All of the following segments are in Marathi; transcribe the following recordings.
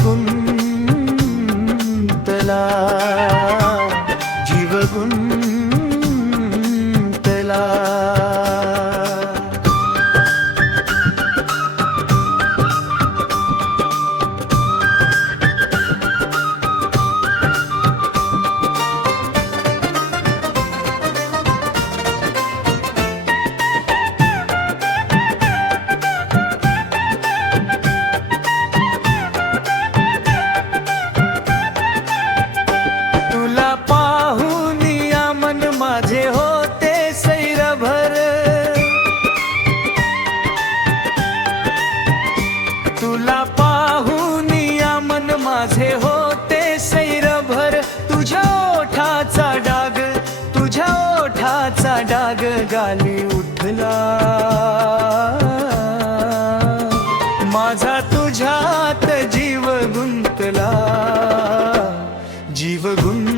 गुंतला, जीव गुंतला. माझे होते सैरभर, तुला पाहून या मन माझे होते सैरभर. तुझ्या ओठाचा डाग, तुझ्या ओठाचा डाग गाली उठला. माझा तुझ्यात जीव गुंतला, जीव गुंतला.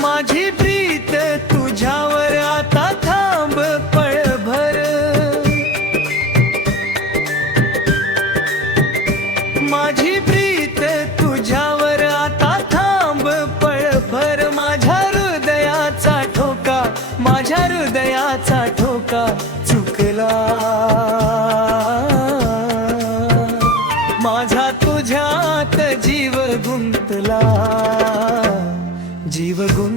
माझी प्रीत तुझ्यावर आता थांब पळभर, माझी प्रीत तुझ्यावर आता थांब पळभर. माझ्या हृदयाचा ठोका, माझ्या हृदयाचा ठोका चुकला. माझा तुझ्यात जीव गुंतला, जीव गुंतला.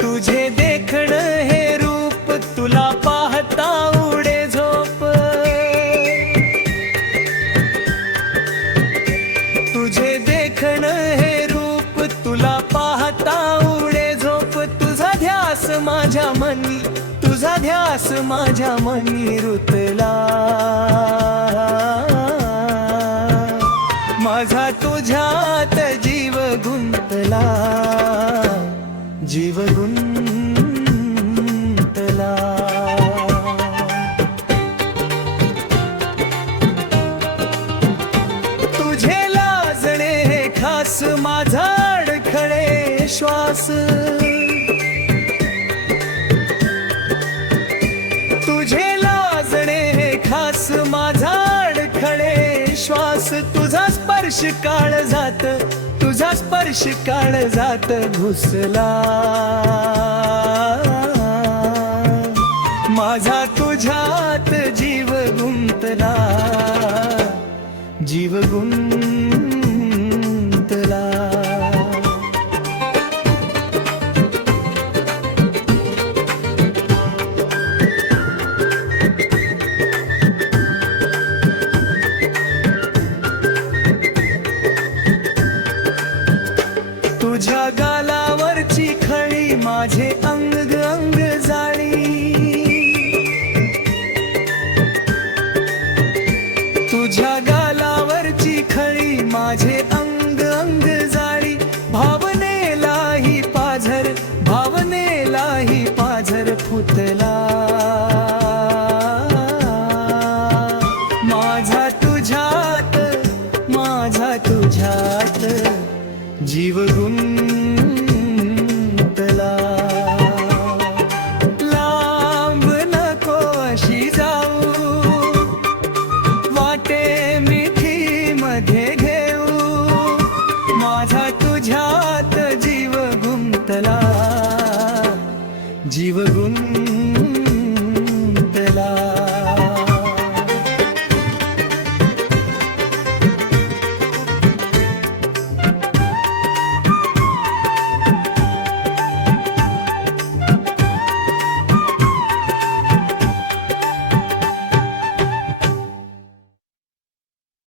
तुझे देखण हे रूप तुला पाहता उडे झोप, तुझे देखण हे रूप तुला पाहता उडे झोप. तुझा ध्यास माझ्या मनी, तुझा ध्यास माझ्या मनी रुतला. माझा तुझ्यात जीव गुंतला, जीव गुंतला. तुझे लाजणे हे खास माझा अडखळे श्वास, तुझे लाजणे हे खास माझा अडखळे श्वास. तुझा स्पर्श काळ जात, तुझा स्पर्श काळ जात घुसला. माझा तुझ्यात जीव गुंतला, जीव गुंतला. तुझ्या गालावरची खळी माझे अंग अंग जाळी, तुझ्या गालावरची खळी माझे अंग अंग जाळी. भावनेलाही पाझर, भावनेलाही पाझर फुटला. माझा तुझ्यात, माझा तुझ्यात जीव गुंतला. लांब नको अशी जाऊ, वाटे मिठी मध्ये घेऊ. माझा तुझ्यात जीव गुंतला, जीव गुंतला.